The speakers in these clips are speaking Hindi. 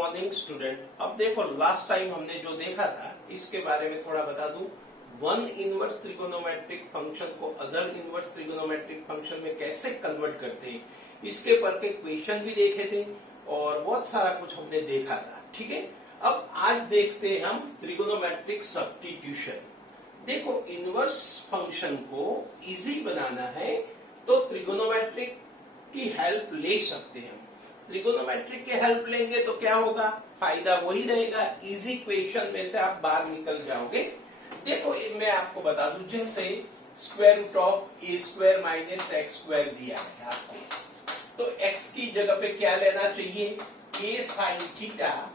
Morning student. अब देखो लास्ट टाइम हमने जो देखा था इसके बारे में थोड़ा बता दूं। वन इनवर्स त्रिकोणोमेट्रिक फंक्शन को अदर इनवर्स त्रिकोणोमेट्रिक फंक्शन में कैसे कन्वर्ट करते हैं इसके पर के क्वेश्चन भी देखे थे और बहुत सारा कुछ हमने देखा था। ठीक है, अब आज देखते हैं हम त्रिकोणोमेट्रिक सब्स्टिट्यूशन। देखो इनवर्स फंक्शन को इजी बनाना है तो त्रिकोणोमेट्रिक की हेल्प ले सकते हैं। त्रिकोणोमेट्रिक की हेल्प लेंगे तो क्या होगा, फायदा वही रहेगा, इजी क्वेश्चन में से आप बाहर निकल जाओगे। देखो मैं आपको बता दूं, जैसे square root of a square minus x square दिया है आपको, तो एक्स की जगह पे क्या लेना चाहिए, ए साइन थीटा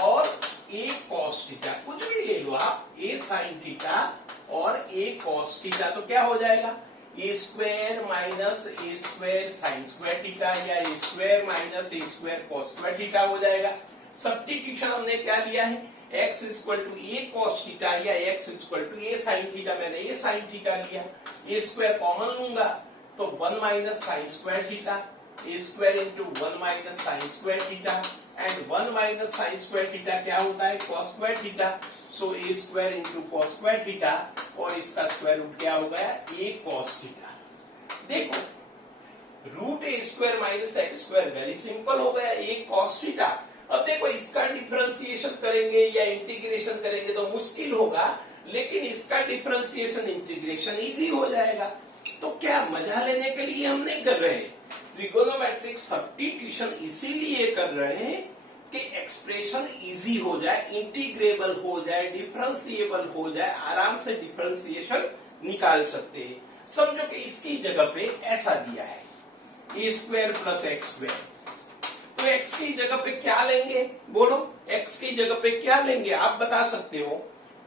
और ए कॉस थीटा, कुछ भी ले लो आप, ए साइन थीटा और ए कॉस थीटा, तो क्या हो जाएगा a square minus a square sine square theta या a square minus a square cos square theta हो जाएगा। सब्स्टिट्यूशन हमने क्या लिया है, x equal to a cos theta या x equal to a sine theta, मैंने ए साइन थीटा लिया, ए स्क्वायर कॉमन लूंगा तो 1 minus sine square theta, a square into 1 minus sine square theta and 1 minus sine square theta क्या होता है, cos square theta, so a square into cos square theta और इसका स्क्वायर रूट क्या हो गया, ए कॉस थीटा। देखो root a square minus x square very simple हो गया, ए कॉस थीटा। अब देखो इसका डिफरेंशिएशन करेंगे या इंटीग्रेशन करेंगे तो मुश्किल होगा, लेकिन इसका डिफरेंशिएशन इंटीग्रेशन इजी हो जाएगा। तो क्या मजा लेने के लिए हम नहीं कर रहे हैं, त्रिकोणोमेट्रिक सब्स्टिट्यूशन इसीलिए कर रहे हैं कि एक्सप्रेशन इजी हो जाए, इंटीग्रेबल हो जाए, डिफरेंशिएबल हो जाए, आराम से डिफरेंशिएशन निकाल सकते हैं। समझो कि इसकी जगह पे ऐसा दिया है ए स्क्वायर प्लस एक्स स्क्वायर, तो x की जगह पे क्या लेंगे, बोलो x की जगह पे क्या लेंगे, आप बता सकते हो।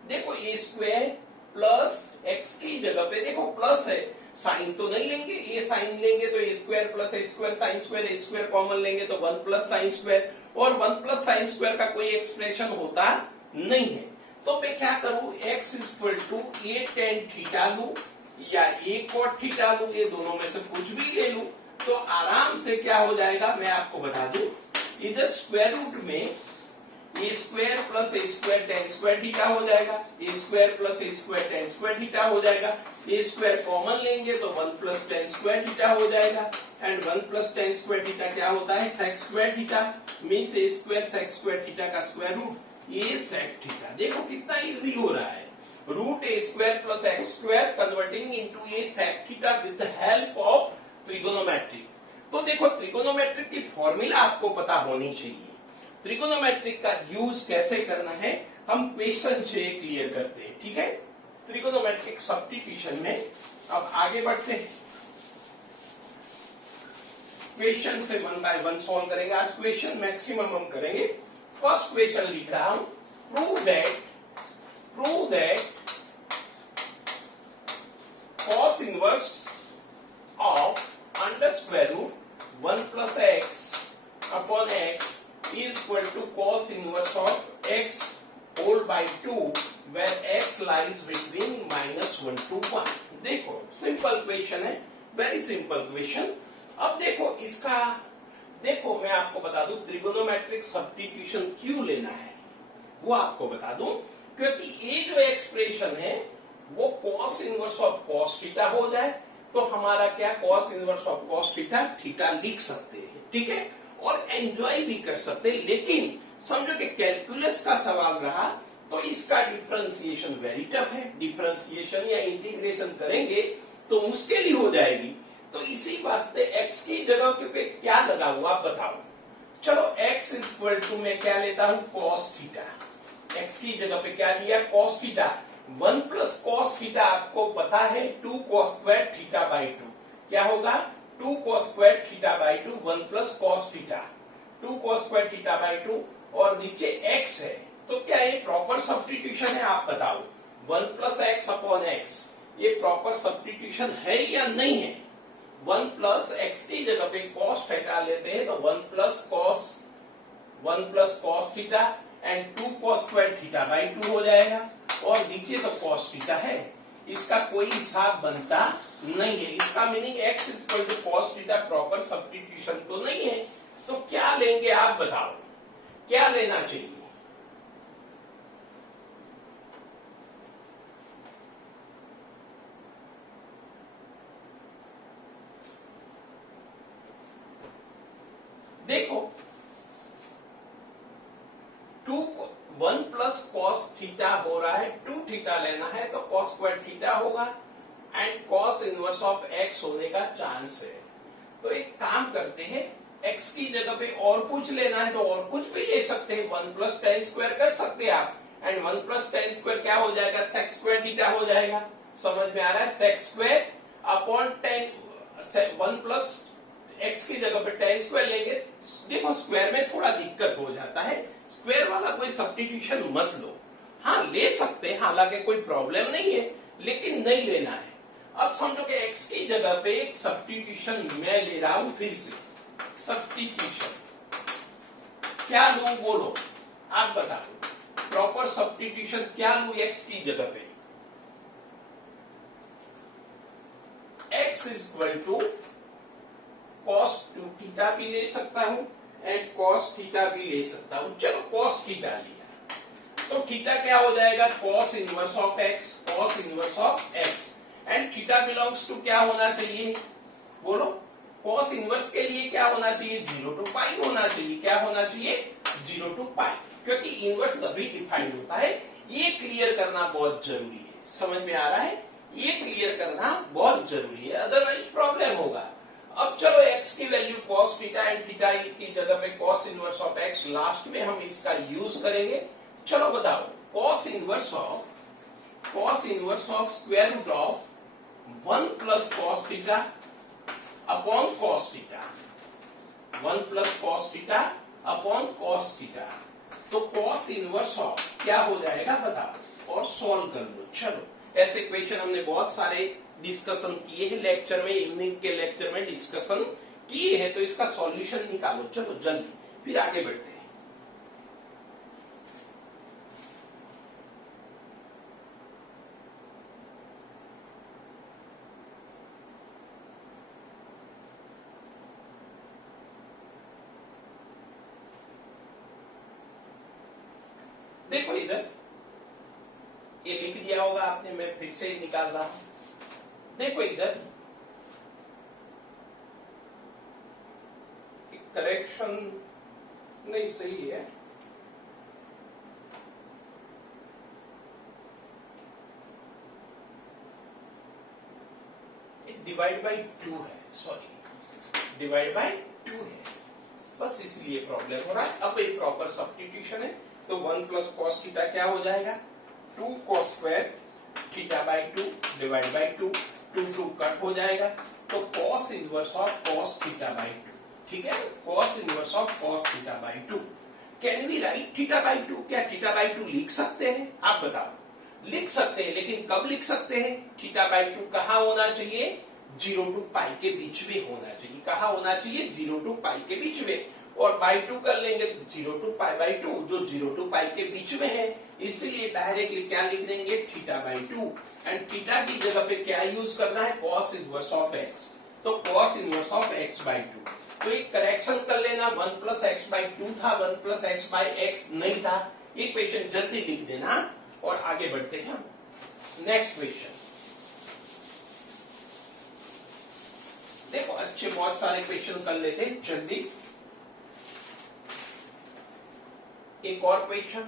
देखो ए स्क्वायर प्लस x की जगह पे देखो प्लस है, साइन तो नहीं लेंगे, ये साइन लेंगे तो ए square plus a square sine square, A square common लेंगे तो 1 प्लस साइन स्क्वायर, और 1 प्लस साइन स्क्वायर का कोई एक्सप्रेशन होता नहीं है। तो मैं क्या करूं, x equal to a tan theta लू या ए कॉट थीटा लू, ये दोनों में से कुछ भी ले लू तो आराम से क्या हो जाएगा, मैं आपको बता दूं, इधर स्क्वायर रूट में a square plus a square ten square theta हो जाएगा, a square plus a square ten square theta हो जाएगा, ए स्क्वायर कॉमन लेंगे तो 1 प्लस टेन स्क्वायर थीटा हो जाएगा and 1 plus tan square theta क्या होता है, sec square theta, means a square sec square theta का square root a sec theta. देखो कितना इजी हो रहा है, root a square plus x square converting into a sec theta with the help of trigonometric. तो देखो त्रिकोणोमेट्रिक की फॉर्मूला आपको पता होनी चाहिए। त्रिकोणोमेट्रिक का यूज कैसे करना है हम क्वेश्चन से क्लियर करते हैं। ठीक है, त्रिकोणोमेट्रिक सब्स्टिट्यूशन में अब आगे बढ़ते हैं, क्वेश्चन से 1 बाय 1 सॉल्व करेंगे। आज क्वेश्चन मैक्सिमम हम करेंगे। फर्स्ट क्वेश्चन लिख रहा हूं, prove that cos inverse of under square root 1 plus x upon x is equal to cos inverse of x whole by 2 where x lies between -1 to 1। देखो सिंपल क्वेश्चन है, वेरी सिंपल क्वेश्चन। अब देखो इसका, देखो मैं आपको बता दूं त्रिकोणोमेट्रिक सब्स्टिट्यूशन क्यों लेना है वो आपको बता दूं, क्योंकि ये जो एक्सप्रेशन है वो cos inverse of cos theta हो जाए तो हमारा क्या, cos inverse of cos theta theta लिख सकते हैं। ठीक है, और एंजॉय भी कर सकते हैं, लेकिन समझो कि कैलकुलस का सवाल रहा तो इसका डिफरेंशिएशन वेरी टफ है, डिफरेंशिएशन या इंटीग्रेशन करेंगे तो मुश्किल ही हो जाएगी। तो इसी वास्ते x की जगह पे क्या लगा हुआ आप बताओ। चलो x इक्वल टू में क्या लेता हूं, cos थीटा, x की जगह पे क्या लिया, cos theta, 1 plus cos theta आपको पता है 2 कॉस स्क्वायर थीटा बाई 2, क्या होगा 2 cos square theta by 2, 1 plus cos theta 2 cos square theta by 2 और नीचे x है, तो क्या ये प्रॉपर सब्स्टिट्यूशन है आप बताओ, 1 प्लस एक्स अपॉन एक्स ये प्रॉपर सब्स्टिट्यूशन है या नहीं है। 1 प्लस एक्स की जगह पे कॉस थीटा लेते हैं तो 1 plus cos theta and 2 cos square theta by 2 हो जाएगा और नीचे तो कॉस थीटा है, इसका कोई हिसाब बनता नहीं है। इसका meaning x equal to cos theta proper substitution तो नहीं है। तो क्या लेंगे आप बताओ, क्या लेना चाहिए? देखो 1 प्लस कॉस थीटा हो रहा है, 2 थीटा लेना है तो कॉस स्क्वायर थीटा होगा and cos inverse of x होने का चांस है। तो एक काम करते हैं, एक्स की जगह पे और कुछ लेना है तो और कुछ भी ले सकते हैं, 1 प्लस टेन स्क्वायर कर सकते हैं आप, एंड 1 प्लस टेन स्क्वायर क्या हो जाएगा? सेक स्क्वायर थीटा हो जाएगा। समझ में आ रहा है? Sec square upon tan, 1 plus x की जगह पे टेन स्क्वायर लेंगे। देखो स्क्वायर में थोड़ा दिक्कत हो जाता है, स्क्वायर वाला कोई सब्स्टिट्यूशन मत लो। हाँ ले सकते हैं, हालांकि कोई प्रॉब्लम नहीं है, लेकिन नहीं लेना है। अब समझो कि एक्स की जगह पे एक सब्स्टिट्यूशन मैं ले रहा हूं, फिर से सब्स्टिट्यूशन क्या लूं बोलो, आप बताओ प्रॉपर सब्स्टिट्यूशन क्या लूं एक्स की जगह पे? X is equal to cos 2 theta भी ले सकता हूं एंड cos थीटा भी ले सकता हूं। चलो cos थीटा लिया तो थीटा क्या हो जाएगा? cos inverse of x, cos inverse of x and theta belongs to क्या होना चाहिए बोलो? cos इनवर्स के लिए क्या होना चाहिए? 0 टू पाई होना चाहिए। क्या होना चाहिए? 0 टू पाई, क्योंकि इनवर्स तभी डिफाइंड होता है। ये क्लियर करना बहुत जरूरी है। समझ में आ रहा है? ये क्लियर करना बहुत जरूरी है, अदरवाइज प्रॉब्लम होगा। अब चलो x की value cos theta and theta की जगह पे cos inverse of x, last में हम इसका यूज करेंगे। चलो बताओ cos inverse of square root of 1 plus cos theta upon cos theta, 1 plus cos theta upon cos theta, तो cos इनवर्स ऑफ क्या हो जाएगा बताओ और सॉल्व कर लो। चलो ऐसे क्वेश्चन हमने बहुत सारे डिस्कशन किए हैं लेक्चर में, इवनिंग के लेक्चर में डिस्कशन किए हैं, तो इसका सॉल्यूशन निकालो चलो जल्दी, फिर आगे बढ़ते हैं। देखो इधर ये लिख दिया होगा आपने, मैं फिर से ही निकाल रहा हूं। देखो इधर करेक्शन नहीं सही है, डिवाइड बाई 2 है, सॉरी डिवाइड बाई 2 है, बस इसलिए प्रॉब्लम हो रहा है। अब एक प्रॉपर सब्स्टिट्यूशन है तो 1 प्लस कॉस थीटा क्या हो जाएगा? 2 cos square theta by 2 divide by 2, 2 cut हो जाएगा तो cos inverse of cos theta by 2, ठीक है? cos inverse of cos theta by 2। Can we write theta by 2? क्या थीटा बाई 2 लिख सकते हैं? आप बताओ। लिख सकते हैं, लेकिन कब लिख सकते हैं? थीटा बाई 2 कहां होना चाहिए? 0 टू पाई के बीच में होना चाहिए। कहां होना चाहिए? 0 टू पाई के बीच में, और बाई 2 कर लेंगे तो 0 टू पाई बाई 2, जो 0 टू पाई के बीच में है, इसलिए डायरेक्टली क्या लिख देंगे? थीटा बाई 2, एंड थीटा की जगह पे क्या यूज करना है? cos इनवर्स ऑफ x, तो cos inverse of x by 2। तो एक करेक्शन कर लेना, 1 प्लस एक्स बाई 2 था, 1 प्लस एक्स बाई एक्स नहीं था। ये क्वेश्चन जल्दी लिख देना और आगे बढ़ते हैं नेक्स्ट क्वेश्चन। देखो अच्छे बहुत सारे क्वेश्चन कर लेते हैं जल्दी। एक और question,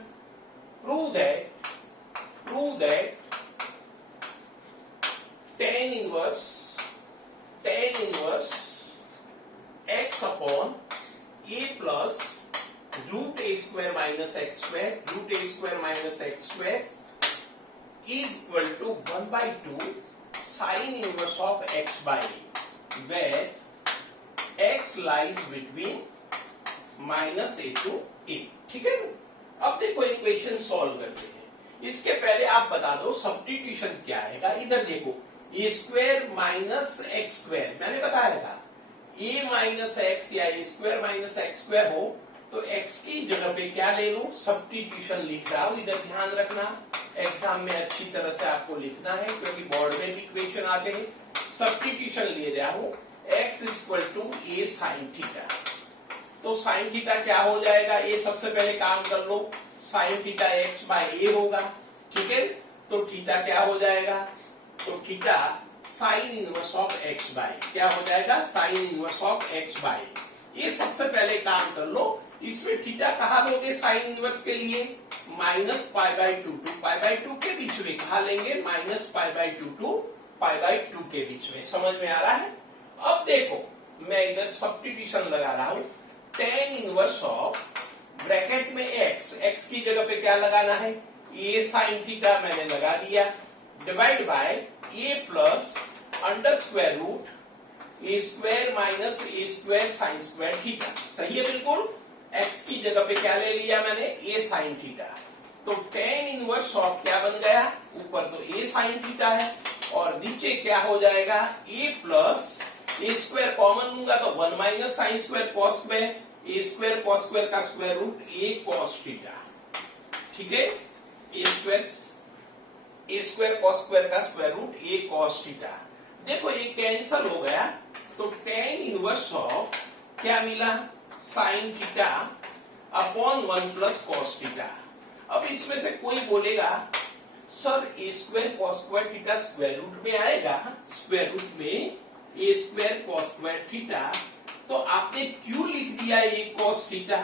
prove that tan inverse x upon a plus root a square minus x square is equal to 1/2 sine inverse of x by a, where x lies between -a to a, ठीक है? अब देखो इक्वेशन सॉल्व करते हैं। इसके पहले आप बता दो सब्स्टिट्यूशन क्या है। इधर देखो ए स्क्वायर माइनस एक्स स्क्वायर मैंने बताया था, ए माइनस एक्स या a square minus x square हो तो एक्स की जगह पे क्या ले लो? सब्स्टिट्यूशन लिख रहा हूं। इधर ध्यान रखना, एग्जाम में अच्छी तरह से आपको लिखना है क्योंकि बोर्ड में भी इक्वेशन आते हैं। सब्स्टिट्यूशन ले रहा हूं, x is equal to a sine theta, तो साइन थीटा क्या हो जाएगा, ये सबसे पहले काम कर लो। Sine theta x by a होगा, ठीक है। तो थीटा क्या हो जाएगा, तो theta sine inverse of x by, क्या हो जाएगा, sine inverse of x by. ये सबसे पहले काम कर लो। इसमें थीटा कहाँ लोगे साइन इनवर्स के लिए, minus pi by two to pi by two के बीच में कहा लेंगे, minus pi by two to pi by two के बीच में। समझ में आ रहा है। अब देखो मैं इधर सब्स्टिट्यूशन लगा रहा हूं, टेन इनवर्स ऑफ ब्रैकेट में एक्स की जगह पे क्या लगाना है, ये साइन थीटा मैंने लगा दिया, divide by a plus under square root a square minus a square sine square theta. सही है बिल्कुल। एक्स की जगह पे क्या ले लिया मैंने, ए साइन थीटा। तो टेन इनवर्स ऑफ क्या बन गया, ऊपर तो ए साइन थीटा है और नीचे क्या हो जाएगा, ए प्लस ए स्क्वायर कॉमन लूंगा तो one minus sine square cos में ए स्क्वायर कॉस स्क्वायर का स्क्वायर रूट ए कॉस थीटा, ठीक है। ए स्क्वायर कॉस स्क्वायर का स्क्वायर रूट ए कॉस थीटा। देखो ये कैंसल हो गया, तो टेन इनवर्स ऑफ क्या मिला, sine theta upon one plus cos theta. अब इसमें से कोई बोलेगा sir a square cos square theta square root में आएगा, स्क्वायर रूट में a square cos square theta, तो आपने क्यों लिख दिया ए कॉस थीटा।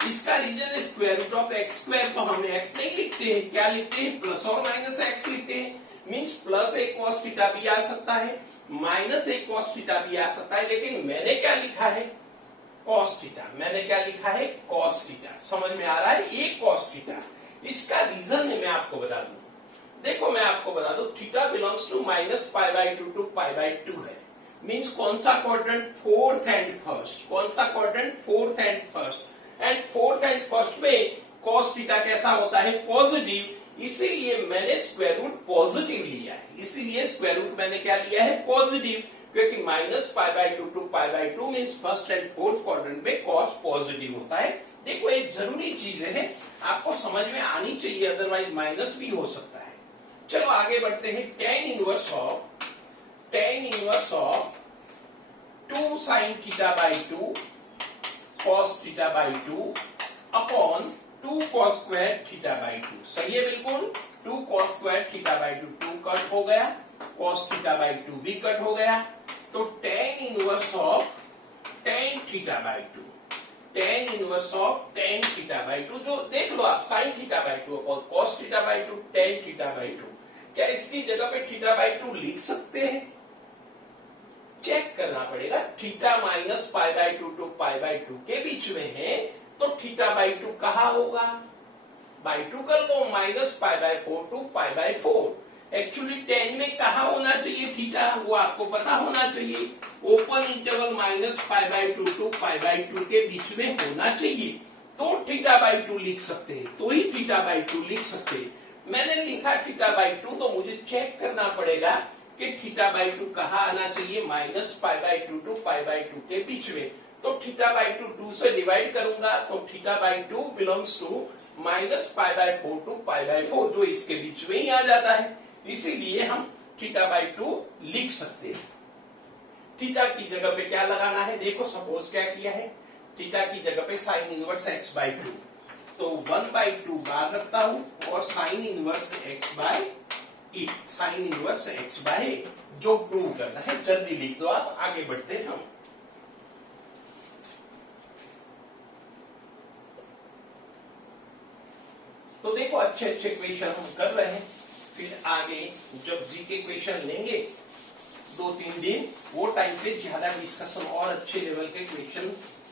इसका रीजन है square root of x square, तो हम एक्स नहीं लिखते हैं, क्या लिखते हैं, प्लस और माइनस एक्स लिखते हैं। मींस प्लस ए कॉस थीटा भी आ सकता है, माइनस ए कॉस थीटा भी आ सकता है, लेकिन मैंने क्या लिखा है, कॉस थीटा। मैंने क्या लिखा है, कॉस थीटा। समझ में आ रहा है, ए कॉस थीटा। इसका रीजन है मैं आपको बता दूं, देखो मैं आपको बता दूं, theta belongs to minus pi by two to pi by two है। मींस कौन सा क्वाड्रेंट, फोर्थ एंड फर्स्ट। कौन सा quadrant, fourth and first. And fourth and first में कॉस थीटा कैसा होता है, पॉजिटिव, इसीलिए मैंने स्क्वायर रूट पॉजिटिव लिया है। इसीलिए स्क्वायर रूट मैंने क्या लिया है, पॉजिटिव, क्योंकि minus pi by two to pi by two means first and fourth quadrant में कॉस पॉजिटिव होता है। देखो ये जरूरी चीजें हैं, आपको समझ में आनी चाहिए, अदरवाइज माइनस भी हो सकता है। चलो आगे बढ़ते हैं। Tan inverse of two sine theta by two cos theta by two upon two cos square theta by two. सही है बिल्कुल। Two cos square theta by two, two cut हो गया, कॉस थीटा बाई टू भी कट हो गया, तो tan inverse of tan theta by two, tan inverse of tan theta by two, जो देख लो आप साइन थीटा बाई टू और cos theta by two, ten theta by to. क्या इसकी जगह पे थीटा बाई टू लिख सकते हैं, चेक करना पड़ेगा। Theta minus pi by two to pi by two के बीच में है, तो थीटा बाई टू कहाँ होगा, बाई टू कर लो, minus pi by four to pi by four. Actually 10 में कहाँ होना चाहिए थीटा, वो आपको पता होना चाहिए, open interval minus pi by two to pi by two के बीच में होना चाहिए, तो थीटा बाई टू लिख सकते हैं, तो ही थीटा बाई टू लिख सकते हैं। मैंने लिखा थीटा बाई टू, तो मुझे चेक करना पड़ेगा कि थीटा बाई टू कहाँ आना चाहिए, minus pi by two to pi by two के बीच में। तो थीटा बाई टू 2 से डिवाइड करूंगा, तो theta by two belongs to minus pi by four to pi by four, जो इसके बीच में ही आ जाता है, इसीलिए हम थीटा बाई टू लिख सकते हैं। थीटा की जगह पे क्या लगाना है, देखो सपोज क्या किया है, थीटा की जगह पे sign inverse x by two, तो 1/2 बार रखता हूं और sign inverse x bye E, sign inverse x by ए, जो प्रूव करना है जल्दी लिख दो आप, आगे बढ़ते हैं हम। तो देखो अच्छे अच्छे क्वेश्चन हम कर रहे हैं, फिर आगे जब जी के क्वेश्चन लेंगे 2-3 दिन, वो टाइम पे ज्यादा डिस्कशन और अच्छे लेवल के क्वेश्चन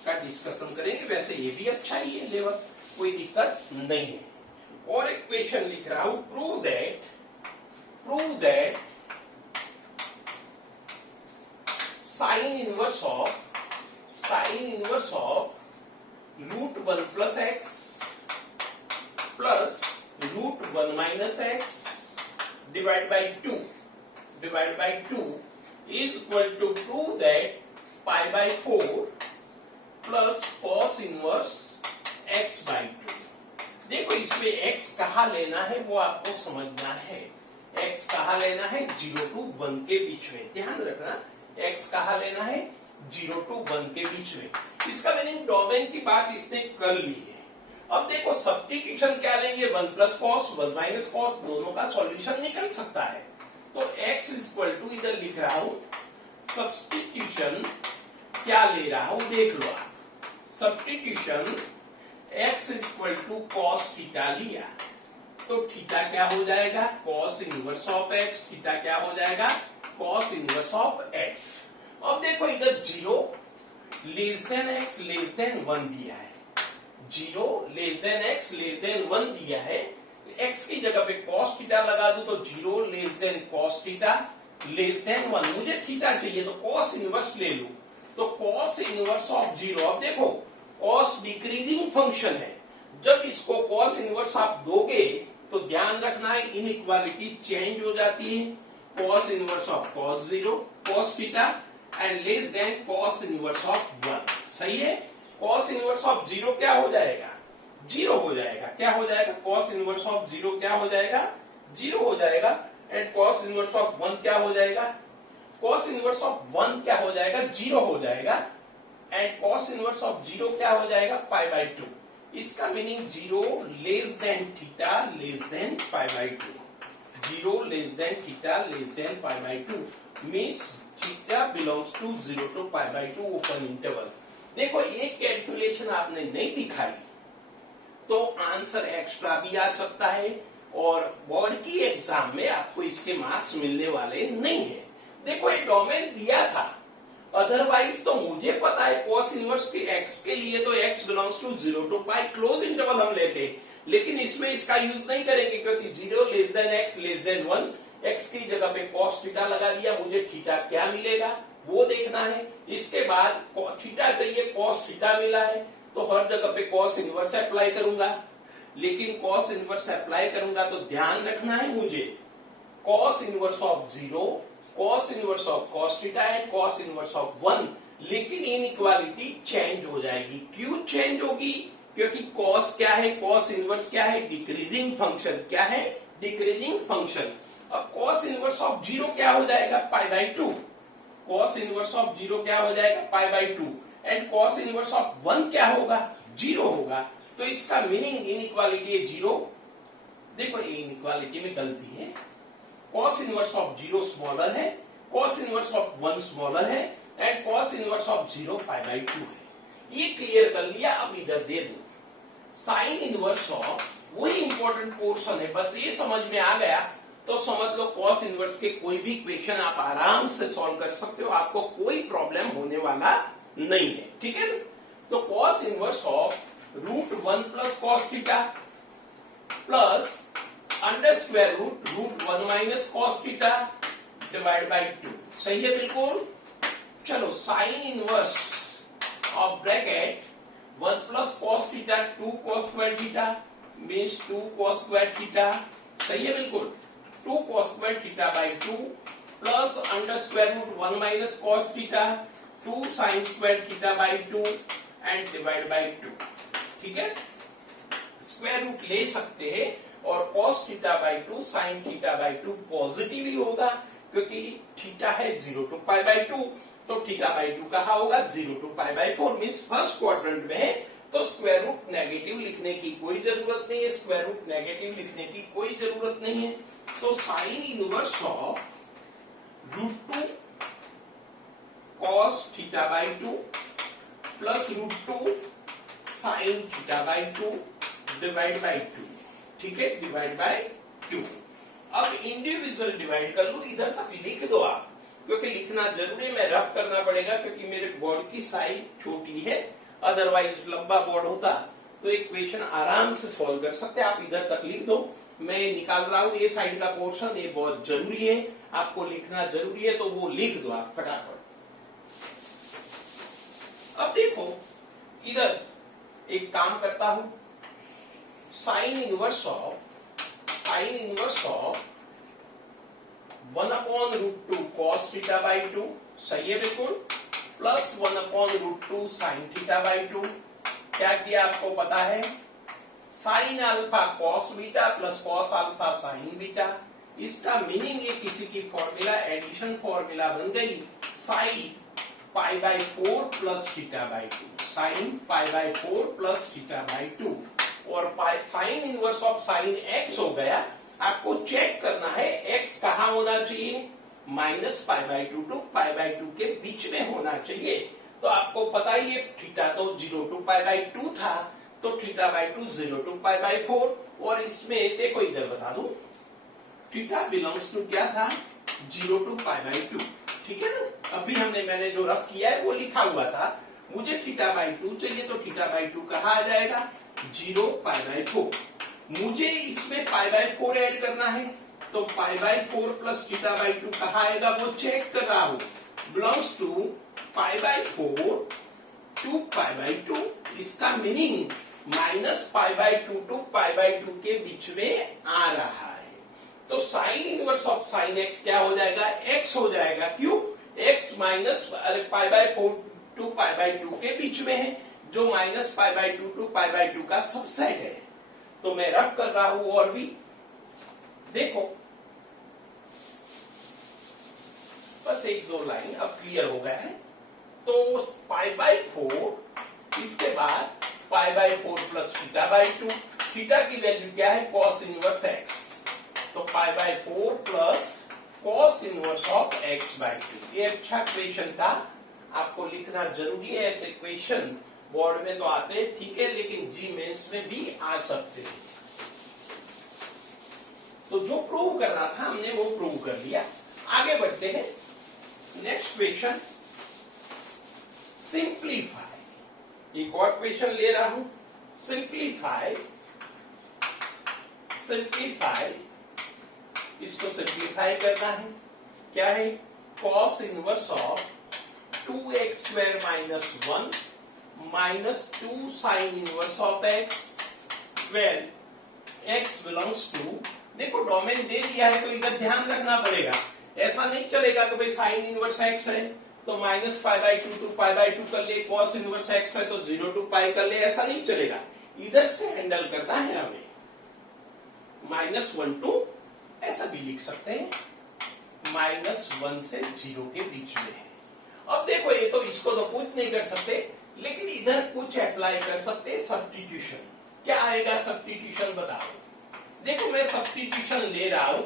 का डिस्कशन करेंगे। वैसे ये भी अच्छा ही है लेवल, कोई दिक्कत नहीं है। और एक क्वेश्चन लिख रहा हूं, prove that sine inverse of root 1 plus x plus root 1 minus x divide by two is equal to prove that pi by 4 plus cos inverse x by 2। देखो इसमें x कहाँ लेना है वो आपको समझना है, x कहाँ लेना है, 0 to 1 के बीच में, ध्यान रखना, x कहाँ लेना है, 0 to 1 के बीच में। इसका मीनिंग डोमेन की बात इसने कर ली है। अब देखो सब्स्टिट्यूशन क्या लेंगे, 1 प्लस कॉस 1 माइनस कॉस, दोनों का सॉल्यूशन निकल सकता है। तो x इक्वल टू, इधर लिख रहा हूं सब्स्टिट्यूशन क्या ले रहा हूं देख लो आप। Substitution x equal to cos theta लिया तो थीटा क्या हो जाएगा, cos inverse of x। Theta क्या हो जाएगा, कॉस इनवर्स ऑफ x। अब देखो इधर 0 less then x less than 1 दिया है, 0 less then x less than 1 दिया है। x की जगह पे cos थीटा लगा दूं तो 0 less then cos theta less then 1। मुझे थीटा चाहिए तो cos इनवर्स ले लूं तो cos इनवर्स ऑफ 0। अब देखो cos डिक्रीजिंग फंक्शन है, जब इसको cos इनवर्स आप दोगे तो ध्यान रखना है इनइक्वालिटी चेंज हो जाती है। cos inverse of cos 0 cos theta and less then cos inverse of 1। सही है। cos इनवर्स ऑफ 0 क्या हो जाएगा, 0 हो जाएगा। क्या हो जाएगा, cos इनवर्स ऑफ 0 क्या हो जाएगा, 0 हो जाएगा। एंड cos इनवर्स ऑफ 1 क्या हो जाएगा, cos इनवर्स ऑफ 1 क्या हो जाएगा, 0 हो जाएगा। एंड cos इनवर्स ऑफ 0 क्या हो जाएगा, पाई बाई 2। इसका meaning 0 less than theta less than pi by 2। 0 less than theta less than pi by 2 means theta belongs to 0 to pi by 2 open interval. देखो ये कैलकुलेशन आपने नहीं दिखाई तो आंसर एक्स्ट्रा भी आ सकता है और बोर्ड की एग्जाम में आपको इसके मार्क्स मिलने वाले नहीं है। देखो ये डोमेन दिया था, अदरवाइज तो मुझे पता है cos इनवर्स के x के लिए तो x belongs to 0 to pi close interval हम लेते, लेकिन इसमें इसका यूज नहीं करेंगे क्योंकि 0 less then x less than 1। x की जगह पे cos थीटा लगा दिया, मुझे थीटा क्या मिलेगा वो देखना है। इसके बाद थीटा चाहिए, cos थीटा मिला है तो हर जगह पे cos इनवर्स अप्लाई करूंगा। लेकिन cos इनवर्स अप्लाई करूंगा तो ध्यान रखना है मुझे cos inverse of 0 cos inverse of cos theta and cos inverse of 1। लेकिन इनइक्वालिटी चेंज हो जाएगी। क्यों चेंज होगी, क्योंकि cos क्या है, cos इनवर्स क्या है, डिक्रीजिंग फंक्शन। क्या है, डिक्रीजिंग फंक्शन। अब cos इनवर्स ऑफ 0 क्या हो जाएगा, पाई बाई 2। cos इनवर्स ऑफ 0 क्या हो जाएगा, पाई by 2। And cos inverse of 1 क्या होगा, 0 होगा। तो इसका मीनिंग इनइक्वालिटी है 0। देखो ये इनइक्वालिटी में गलती है, cos इनवर्स ऑफ 0 स्मॉलर है, cos इनवर्स ऑफ 1 स्मॉलर है and cos inverse of 0 pi by 2 है। ये क्लियर कर लिया। अब इधर दे दो साइन इनवर्स ऑफ, वही इंपॉर्टेंट पोर्शन है, बस ये समझ में आ गया तो समझ लो cos इनवर्स के कोई भी क्वेश्चन आप आराम से सॉल्व कर सकते हो, आपको कोई प्रॉब्लम होने वाला नहीं है। ठीक है, तो cos inverse of √1 plus cos theta plus under square root 1 minus cos theta divide by 2। सही है बिल्कुल। चलो sine inverse of bracket 1 plus cos theta 2 cos square theta means 2 cos square theta. सही है बिल्कुल। 2 cos square theta by 2 plus under square root 1 minus cos theta 2 sine square theta by 2 and divide by 2। ठीक है, स्क्वायर रूट ले सकते हैं और cos theta by 2 sine theta by 2 positive ही होगा क्योंकि थीटा है 0 टू पाई बाई 2, तो थीटा बाई 2 कहा होगा 0 to pi by 4 means first quadrant में है। तो स्क्वायर रूट नेगेटिव लिखने की कोई जरूरत नहीं है, स्क्वायर रूट नेगेटिव लिखने की कोई जरूरत नहीं है। तो sine inverse of √2 cos theta by 2 plus √2 sine theta by 2 divide by 2। ठीक है, डिवाइड बाई 2। अब इंडिविजुअल डिवाइड कर लो, इधर तक लिख दो आप क्योंकि लिखना जरूरी है। मैं रफ करना पड़ेगा क्योंकि मेरे बोर्ड की साइज छोटी है, अदरवाइज लंबा बोर्ड होता तो एक क्वेश्चन आराम से सॉल्व कर सकते। आप इधर तक लिख दो, मैं निकाल रहा हूं ये साइड का पोर्शन, ये बहुत जरूरी है, आपको लिखना जरूरी है तो वो लिख दो आप फटाफट। अब देखो इधर एक काम करता हूं, sign inverse of 1/√2 cos theta by 2। सही है बिल्कुल। Plus 1/√2 sign theta by 2। क्या किया आपको पता है, sine alpha cos beta plus cos alpha sign beta. इसका मीनिंग ये किसी की फॉर्मूला एडिशन फॉर्मूला बन गई, sign pi by 4 plus theta by 2, sign pi by 4 plus theta by 2 और sign inverse of sine x हो गया। आपको चेक करना है एक्स कहाँ होना चाहिए, minus pi by 2 to pi by 2 के बीच में होना चाहिए। तो आपको पता ही है थीटा तो 0 टू पाई बाई 2 था, तो theta by 2 0 to pi by 4 और इसमें देखो इधर बता दूं थीटा बिलोंग्स टू क्या था 0 टू पाई बाई 2, ठीक है ना। अभी मैंने जो रफ किया है वो लिखा हुआ था, मुझे थीटा बाई 2 चाहिए तो थीटा बाई 2 कहाँ आ जाएगा 0 पाई बाई 4। मुझे इसमें पाई बाई 4 ऐड करना है तो pi by 4 plus theta by 2 कहाँ आएगा वो चेक कर रहा हूं, belongs to pi by 4 to pi by 2। इसका meaning minus pi by 2 to pi by 2 के बीच में आ रहा है। तो sine inverse of sine x क्या हो जाएगा एक्स हो जाएगा, क्यों x minus pi by 4 to pi by 2 के बीच में है, जो minus pi by 2 to pi by 2 का सबसेट है। तो मैं रख कर रहा हूं और भी देखो, बस एक दो लाइन अब क्लियर हो गया है। तो पाई बाई 4 इसके बाद पाई by 4 plus theta by 2, theta की वैल्यू क्या है कॉस इनवर्स एक्स, तो pi by 4 plus cos inverse of x by 2। ये अच्छा क्वेश्चन था, आपको लिखना जरूरी है। ऐसे क्वेश्चन बोर्ड में तो आते हैं ठीक है, लेकिन जी मेंस में भी आ सकते हैं। तो जो प्रूव करना था हमने वो प्रूव कर लिया। आगे बढ़ते हैं, नेक्स्ट क्वेश्चन सिंप्लीफाई। एक और क्वेश्चन ले रहा हूं, सिंप्लीफाई इसको सिंप्लीफाई करना है। क्या है cos inverse of 2x square minus 1 minus 2 sine inverse of x where x belongs to, देखो डोमेन दे दिया है तो इधर ध्यान रखना पड़ेगा। ऐसा नहीं चलेगा कि भाई साइन इनवर्स x है तो minus pi by 2 to pi by 2 कर ले, कॉस इनवर्स x है तो 0 टू पाई कर ले, ऐसा नहीं चलेगा। इधर से हैंडल करना है हमें। -1 टू ऐसा भी लिख सकते हैं, -1 से 0 के बीच में है। अब देखो ये तो इसको तो कुछ नहीं कर सकते, लेकिन इधर कुछ अप्लाई कर सकते हैं, सब्स्टिट्यूशन। क्या आएगा सब्स्टिट्यूशन बताओ। देखो मैं सब्स्टिट्यूशन ले रहा हूं,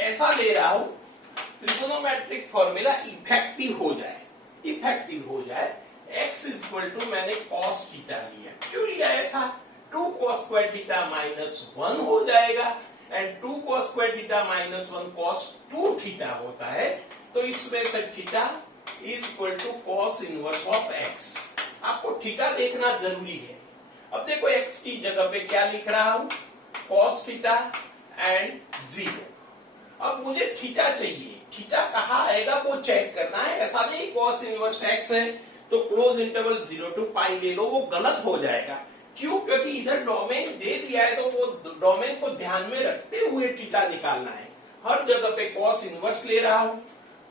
ऐसा ले रहा हूं ट्रिगोनोमेट्रिक फॉर्मूला इफेक्टिव हो जाए। x इक्वल टू मैंने cos थीटा लिया, क्यों लिया ऐसा 2 cos स्क्वायर थीटा -1 हो जाएगा and 2 cos square theta -1 cos 2 theta होता है। तो इसमें से theta is equal to cos inverse of x। आपको थीटा देखना जरूरी है। अब देखो x की जगह पे क्या लिख रहा हूं cos थीटा एंड 0। अब मुझे थीटा चाहिए, थीटा कहाँ आएगा वो चेक करना है। ऐसा नहीं cos इनवर्स x है तो क्लोज इंटरवल 0 टू पाई ले लो, वो गलत हो जाएगा। क्यों, क्योंकि इधर डोमेन दे दिया है तो वो डोमेन को ध्यान में रखते हुए थीटा निकालना है। हर जगह पे cos इनवर्स ले रहा हूं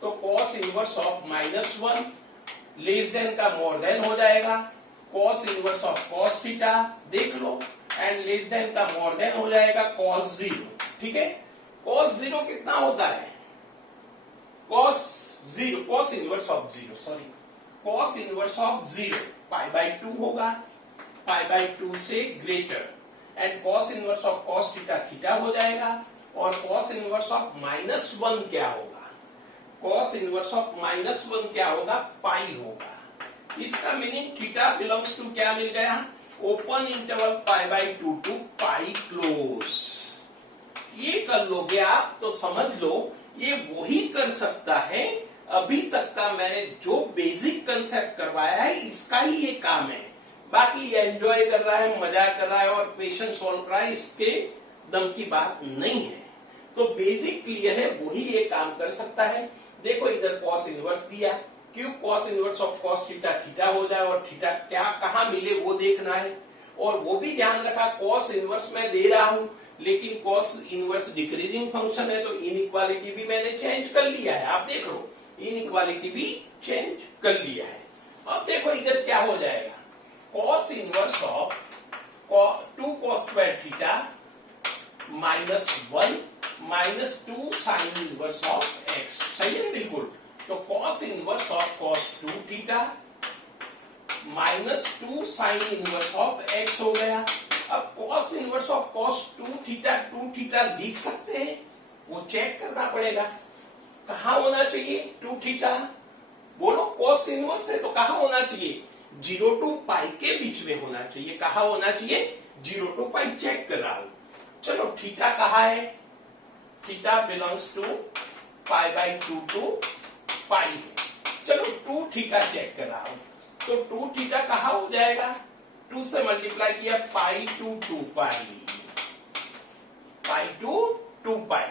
तो cos inverse of -1 less then का मोर देन हो जाएगा, cos inverse of cos theta देख लो एंड लेस देन का मोर देन हो जाएगा cos 0। ठीक है, cos 0 कितना होता है cos inverse of 0 pi by 2 होगा, पाई बाई 2 से greater and cos inverse of cos theta theta हो जाएगा और cos इनवर्स ऑफ -1 क्या होगा, cos इनवर्स ऑफ -1 क्या होगा पाई होगा। इसका मीनिंग थीटा बिलोंग्स टू क्या मिल गया open interval pi by 2 to pi close. ये कर लोगे आप तो समझ लो ये वही कर सकता है। अभी तक का मैंने जो बेसिक कंसेप्ट करवाया है इसका ही ये काम है। बाकी ये एंजॉय कर रहा है, मजा कर रहा है और क्वेश्चन सॉल्व कर रहा है, इसके दम की बात नहीं है। तो बेसिक क्लियर है, वही ये काम कर सकता है। देखो इधर cos इनवर्स दिया, क्यों cos inverse of cos theta theta हो जाए और थीटा क्या कहां मिले वो देखना है। और वो भी ध्यान रखा cos इनवर्स मैं दे रहा हूं लेकिन cos इनवर्स डिक्रीजिंग फंक्शन है तो इनइक्वालिटी भी मैंने चेंज कर लिया है। आप देख लो इनइक्वालिटी भी चेंज कर लिया है। अब देखो इधर क्या हो जाएगा cos inverse of 2 cos square theta -1 -2 sine inverse of x। सही है बिल्कुल। तो cos inverse of cos 2 theta minus 2 sine inverse of x हो गया। अब cos inverse of cos 2 theta लिख सकते हैं, वो चेक करना पड़ेगा। कहां होना चाहिए 2 थीटा? बोलो, कॉस इनवर्स है तो कहां होना चाहिए? 0 टू पाई के बीच में होना चाहिए। कहां होना चाहिए? 0 टू पाई। चेक कर रहा हूं। चलो, थीटा कहां है? Theta belongs to pi by 2 to pi है। चलो, 2 थीटा चेक कर रहा हूं, तो 2 थीटा कहां हो जाएगा? 2 से मल्टीप्लाई किया, पाई टू 2 पाई, पाई टू 2 पाई।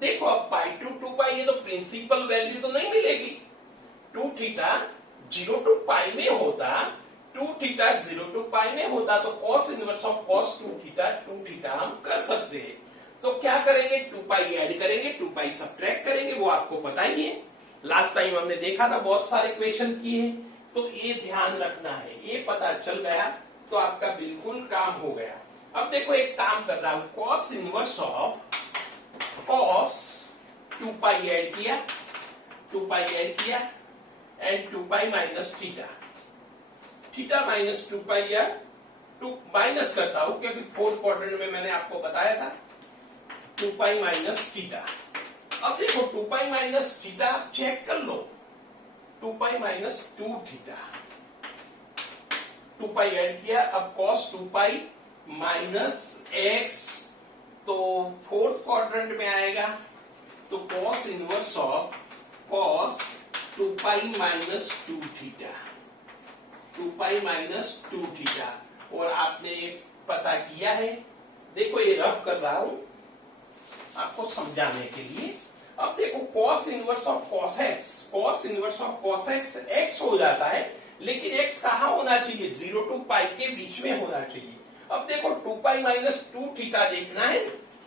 देखो, अब पाई टू 2 पाई है तो प्रिंसिपल वैल्यू तो नहीं मिलेगी। 2 थीटा 0 टू पाई में होता, 2 थीटा 0 टू पाई में होता, तो cos inverse of cos 2 theta हम कर सकते हैं। तो क्या करेंगे? 2 पाई ऐड करेंगे, 2 पाई सब्ट्रैक्ट करेंगे, वो आपको पता ही है। लास्ट टाइम हमने देखा था, बहुत सारे इक्वेशन किए हैं। तो ये ध्यान रखना है, ये पता चल गया तो आपका बिल्कुल काम हो गया। अब देखो, एक काम कर रहा हूं, cos inverse of cos 2 pi add किया, 2 पाई ऐड किया and 2 pi minus theta, theta minus 2 पाई या 2 माइनस करता हूं क्योंकि फोर्थ क्वाड्रेंट में मैंने आपको बताया था 2 पाई माइनस थीटा। अब देखो, 2 पाई माइनस थीटा आप चेक कर लो, 2 पाई माइनस 2 थीटा, 2 पाई ऐड किया। अब कॉस 2 पाई माइनस एक्स, तो फोर्थ क्वाड्रेंट में आएगा, तो cos inverse of cos 2 pi minus 2 theta, 2 pi minus 2 theta. और आपने पता किया है, देखो ये रब कर रहा हूं आपको समझाने के लिए। अब देखो, cos inverse of cos x, cos inverse of cos x x हो जाता है, लेकिन एक्स कहां होना चाहिए? 0 टू पाई के बीच में होना चाहिए। अब देखो, 2 पाई माइनस 2 थीटा देखना है,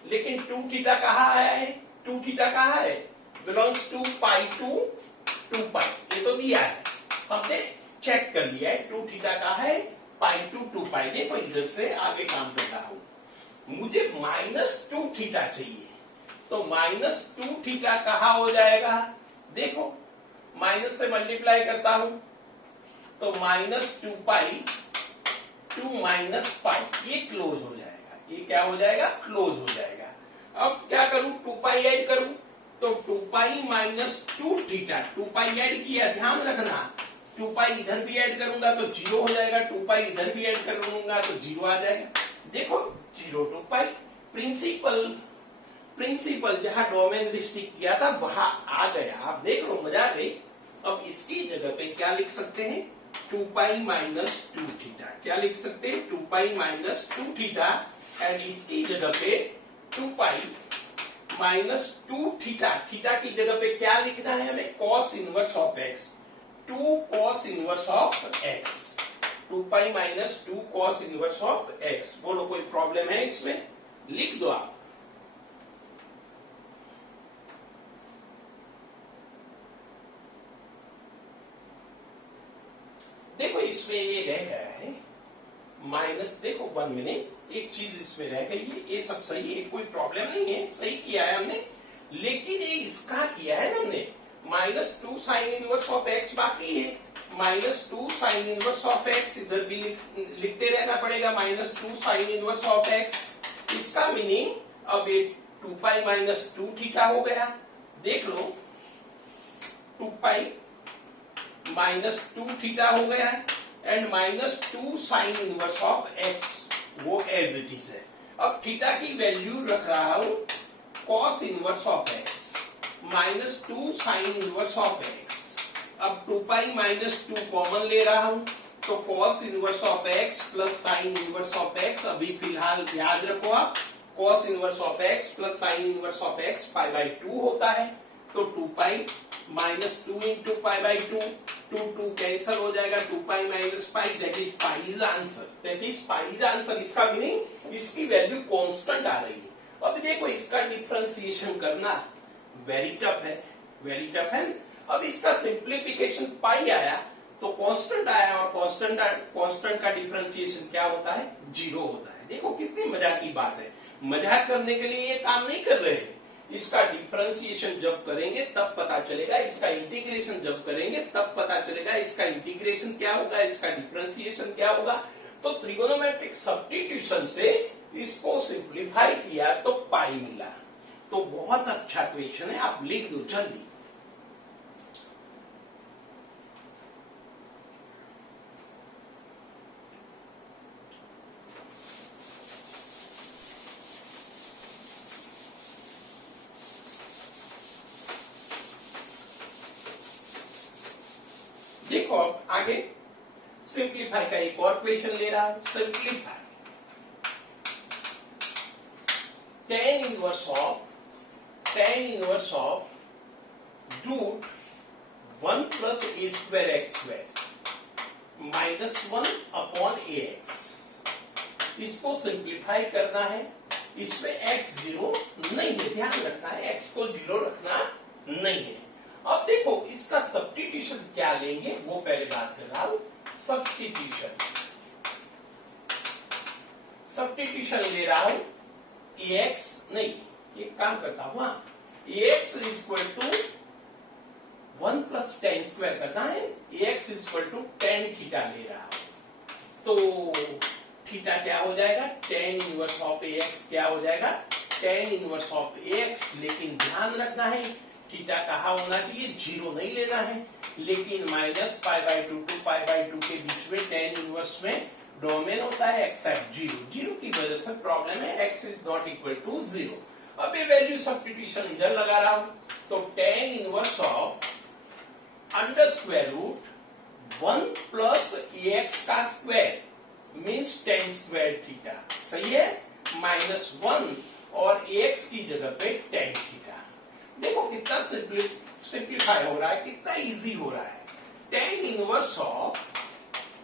लेकिन 2 थीटा कहां आया है? 2 थीटा कहां है? बिलोंग्स टू पाई टू 2 पाई, ये तो दिया है, हमने चेक कर लिया है। 2 थीटा कहां है? पाई टू 2 पाई। देखो, इधर से आगे काम करता हूं, मुझे माइनस 2 थीटा चाहिए, तो माइनस 2 थीटा कहां हो जाएगा? देखो, माइनस से मल्टीप्लाई करता हूं तो माइनस 2 पाई 2 माइनस पाई, ये क्लोज हो जाएगा। ये क्या हो जाएगा? क्लोज हो जाएगा। अब क्या करूं? 2 पाई ऐड करूं, तो 2 पाई माइनस 2 थीटा, 2 पाई ऐड किया, ध्यान रखना 2 पाई इधर भी ऐड करूंगा तो 0 हो जाएगा, 2 पाई इधर भी ऐड करूंगा तो 0 आ जाएगा। देखो, 0 टू पाई, प्रिंसिपल जहां डोमेन रिस्ट्रिक्ट किया था वहां आ गया। आप देख लो, मजा आ गई। अब इसकी जगह पे क्या लिख सकते हैं? 2 पाई माइनस 2 थीटा। क्या लिख सकते हैं? 2 पाई माइनस 2 थीटा। एंड इसकी जगह पे 2 पाई माइनस 2 थीटा, थीटा की जगह पे क्या लिखना है हमें? Cos inverse of x, 2 cos inverse of x, 2 pi minus 2 cos inverse of x. बोलो, कोई प्रॉब्लम है इसमें? लिख दो आप। देखो, इसमें ये रह गया है माइनस, देखो 1 मिनट, एक चीज इसमें रह गई है। ये सब सही है, कोई प्रॉब्लम नहीं है, सही किया है हमने, लेकिन ये इसका किया है हमने minus 2 sine inverse of x बाकी है। Minus 2 sine inverse of x इधर भी लिखते रहना पड़ेगा, minus 2 sine inverse of x. इसका मीनिंग अब ये 2 पाई माइनस 2 थीटा हो गया। देख लो, 2 पाई माइनस 2 थीटा हो गया है and minus 2 sine inverse of x, वो एज इट इज है। अब थीटा की वैल्यू रख रहा हूं cos inverse of x minus 2 sine inverse of x. अब 2 पाई माइनस 2 कॉमन ले रहा हूं, तो cos inverse of x plus sign inverse of x. अभी फिलहाल याद रखो आप, cos inverse of x plus sign inverse of x pi by 2 होता है। तो 2 pi minus 2 into pi by 2, 2 cancel हो जाएगा, 2 pi minus pi, that is pi is answer, that is pi is answer. इसका मीनिंग इसकी वैल्यू कांस्टेंट आ रही है। अब देखो, इसका डिफरेंशिएशन करना वेरी टफ है, वेरी टफ है। अब इसका सिंप्लीफिकेशन पाई आया तो कांस्टेंट आया, और कांस्टेंट का डिफरेंशिएशन क्या होता है? 0 होता है। देखो कितनी मजाक की बात है, मजाक करने के लिए ये काम नहीं कर रहे हैं, इसका डिफरेंशिएशन जब करेंगे तब पता चलेगा, इसका इंटीग्रेशन जब करेंगे तब पता चलेगा इसका इंटीग्रेशन क्या होगा, इसका डिफरेंशिएशन क्या होगा। तो ट्रिगोनोमेट्रिक सब्स्टिट्यूशन से इसको सिंप्लीफाई किया तो पाई मिला। तो बहुत अच्छा क्वेश्चन है, आप लिख दो जल्दी। देखो अब आगे सिंप्लीफाई का एक और क्वेश्चन ले रहा हूं। Simplify tan inverse of root 1 plus a square x square minus 1 upon a x. इसको सिंप्लीफाई करना है। इसमें x 0 नहीं है, ध्यान रखना है, x को 0 रखना नहीं है। अब देखो इसका सब्स्टिट्यूशन क्या लेंगे वो पहले बात कर रहा हूं। सब्स्टिट्यूशन ले रहा हूं ax नहीं, ये काम करता हूं, ax equal to 1 plus tan square करना है, ax equal to tan theta ले रहा हूं। तो थीटा क्या हो जाएगा, tan इनवर्स ऑफ ax क्या हो जाएगा, tan इनवर्स ऑफ ax। लेकिन ध्यान रखना है थीटा कहाँ होना चाहिए, 0 नहीं लेना है। लेकिन minus pi by 2 to pi by 2 के बीच में tan इनवर्स में डोमेन होता है x एट 0 की वजह से प्रॉब्लम है, x is not equal to 0। अब ये वैल्यू सब्स्टिट्यूशन इधर लगा रहा हूं, तो tan inverse of under square root 1 plus ax का square means tan square theta, सही है, माइनस 1 और ax की जगह पे tan थीटा। देखो कितना सिंप्लीफाई हो रहा है, कितना इजी हो रहा है। tan inverse of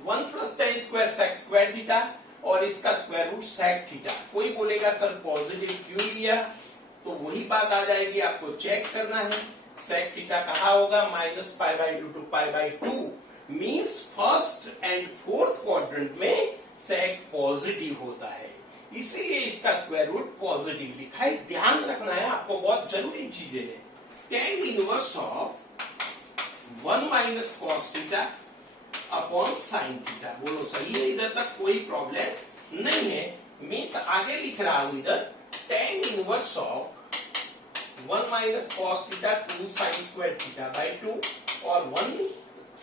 1 plus tan square sec square theta और इसका स्क्वायर रूट sec थीटा। कोई बोलेगा सर पॉजिटिव क्यों लिया, तो वही बात आ जाएगी, आपको चेक करना है। sec थीटा कहाँ होगा, minus pi by 2 to pi by 2 means first and fourth quadrant में sec पॉजिटिव होता है, इसीलिए इसका स्क्वायर रूट पॉजिटिव लिखा है। ध्यान रखना है आपको, बहुत जरूरी चीजें है। tan inverse of 1 minus cos theta upon sine theta, बोलो सही है, इधर तक कोई प्रॉब्लम नहीं है। मीन्स आगे लिख रहा हूं इधर tan inverse of 1 minus cos theta 2 sine square theta by 2 और 1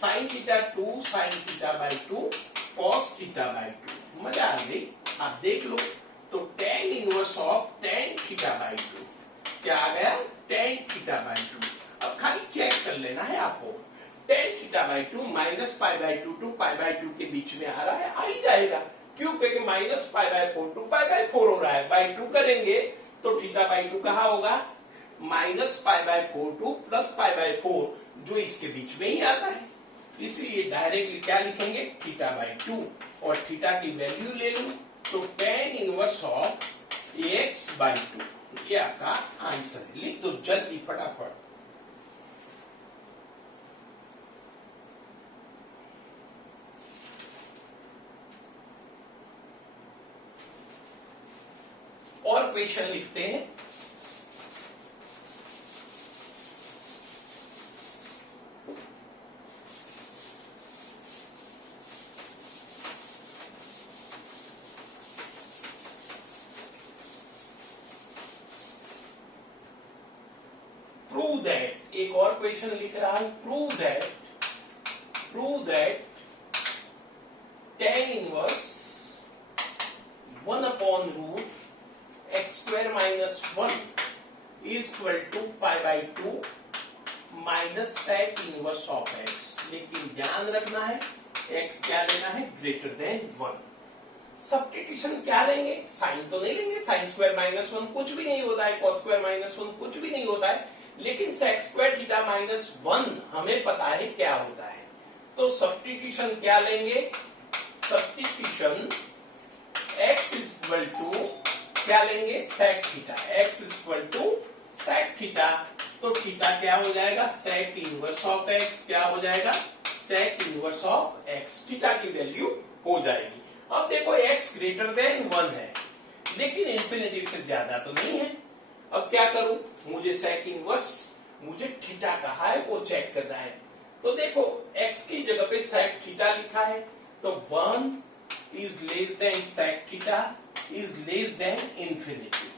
sine theta 2 sine theta by 2 cos theta by 2। मजा आ गई, आप देख लो। तो tan inverse of tan theta by 2 क्या आ गया, tan थीटा बाई 2। अब खाली चेक कर लेना है आपको, tan theta by 2 minus pi by 2 to pi by 2 के बीच में आ रहा है, आ ही जाएगा। क्यों, क्योंकि minus pi by 4 to pi by 4 हो रहा है, बाई 2 करेंगे तो थीटा बाई 2 कहाँ होगा, minus pi by 4 two plus pi by 4 जो इसके बीच में ही आता है। इसीलिए डायरेक्टली क्या लिखेंगे, थीटा बाई 2 और थीटा की वैल्यू ले लूं तो tan inverse of ax by 2, ये आपका आंसर है। लिख दो जल्दी फटाफट। और क्वेश्चन लिखते हैं। प्रूव दैट, एक और क्वेश्चन लिख रहा हूं, prove that tan inverse 1 upon root x square minus 1 is equal to pi by 2 minus sec inverse of x। लेकिन ध्यान रखना है x क्या लेना है, ग्रेटर देन 1। सब्स्टिट्यूशन क्या लेंगे, साइन तो नहीं लेंगे, साइन स्क्वायर माइनस 1 कुछ भी नहीं होता है, cos स्क्वायर माइनस 1 कुछ भी नहीं होता है, लेकिन sec स्क्वायर थीटा माइनस 1 हमें पता है क्या होता है। तो सब्स्टिट्यूशन क्या लेंगे, substitution x is equal to क्या लेंगे, sec theta, x is equal to sec theta. तो थीटा क्या हो जाएगा, sec इनवर्स ऑफ x, क्या हो जाएगा, sec inverse of x, theta की वैल्यू हो जाएगी। अब देखो x ग्रेटर देन 1 है, लेकिन इंफिनिटी से ज्यादा तो नहीं है, अब क्या करूं, मुझे सेक इनवर्स, मुझे थीटा कहा है वो चेक करना है। तो देखो x की जगह पे सेक थीटा लिखा है, तो 1 is less than sec theta is less than infinity.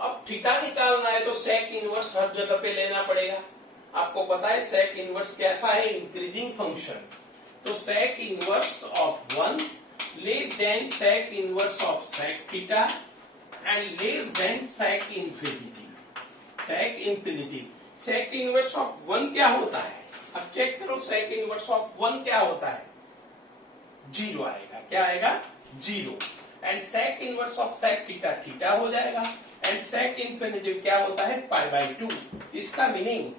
अब थीटा निकालना है तो सेक इनवर्स हर जगह पे लेना पड़ेगा। आपको पता है सेक इनवर्स कैसा है, इंक्रीजिंग फंक्शन। तो sec inverse of 1 less than sec inverse of sec theta and less than sec infinity. Sec infinity, sec inverse of 1 क्या होता है, अब चेक करो सेक इनवर्स ऑफ 1 क्या होता है, 0 आएगा। क्या आएगा, 0। And sec inverse of sec theta theta हो जाएगा। एंड सेक इंफिनिटी क्या होता है, पाई बाई 2। इसका मीनिंग